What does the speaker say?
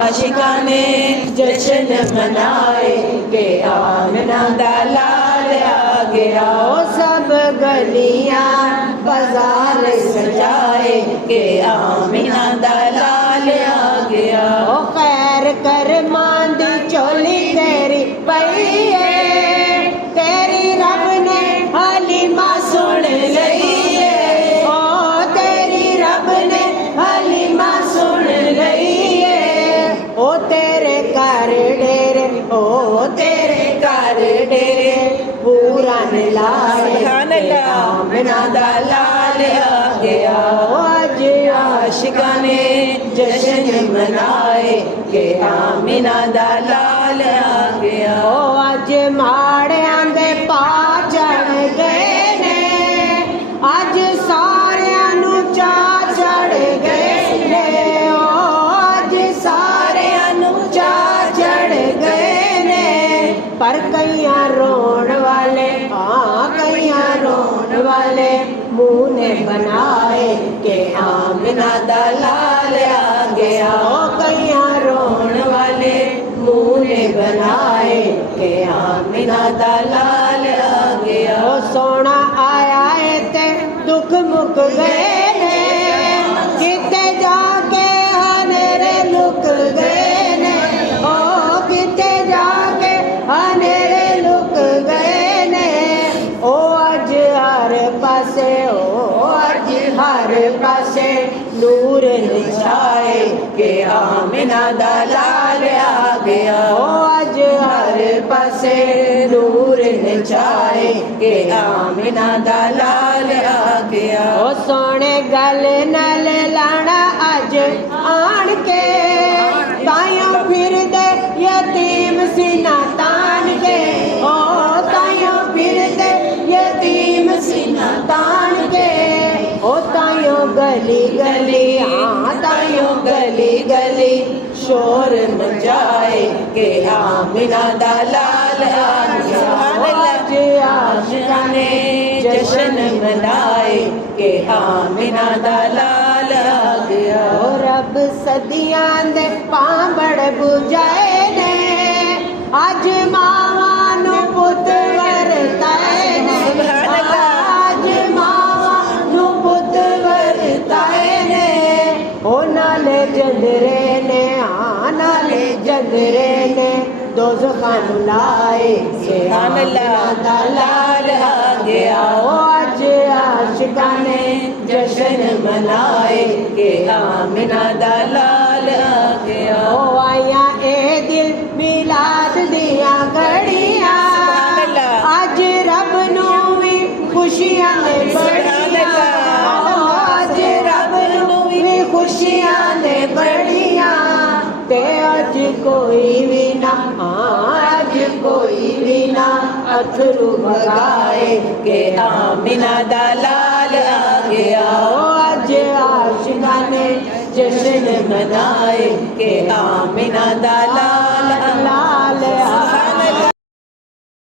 आशिकाने जश्न मनाए के आमना दा लाल आ गया। ओ सब गलियां बाजार सजाए के आमना दा लाल आ गया। ओ खैर कर मांदी चोली तेरी पई है, तेरी रब ने हलीमा सुन लई है। ओ तेरी रब ने हलीमा सुन लई है। ओ तेरे घर डेरे, ओ तेरे घर डेरे पूरा लाए आमना दा लाल आ गया। आज आशिकाने जश्न मनाए के आमना दा लाल आ गया। ओ आज माड़ियां दे पा चढ़ गए ने, आज सारियां नू चा चढ़ गए ने। ओ आज सारियां नू चा चढ़ गए ने, पर कईयां रोण वाले, हाँ कईयां रोण वाले मुंह ने बनाए के आमना दा लाल आ गया। ओ कईयां रोण वाले मुंह ने बनाए के आमना दा लाल आ गया। ओ सोना आया है ते दुख मुक गए ने, किते जाके हनेरे लुक गए ने। ओ किते जाके हनेरे लुक गए ने। ओ अज हर पासे, ओ अज हर पासे नूर छाए के आमना दा लाल आ गया। ओ अज हर पासे नूर छाए के आमना दा लाल आ गया। ओ सोने गल नाल लाना अज आन के, ताइयों फिर दे यतीम सीना तान के। ओ ताइयों फिर दे यतीम सीना तान के। ओ ताइयों गली गली, हाँ ताइयों गली गली शोर मचाए के आमना दा लाल आ गया। आज आशिकाने जश्न मनाए के आमना दा लाल आ गया। ओ रब सदियां दे पांबड़ बुझाए ने, आज मावां नू पुत वरताए ने। आज मावां नू पुत वरताए ने। ओ नाले जंदरे ने, हाँ नाले जंदरे ने दोज़खां नू लाए के आमना दा लाल आ गया। ओ आज आशिकाने जश्न मनाए के आमना दा लाल आ गया। ओ आया ए दिल मिलाद दिया घड़ियां, आज रब नू भी खुशियां ने बड़ियां। आज रब नू भी खुशियां ने बड़ियां। ते आज कोई भी ना, आज कोई भी ना अथरू भगाए के आमना दा लाल आ गया। ओ आज आशिकाने जश्न मनाए के आमना दा लाल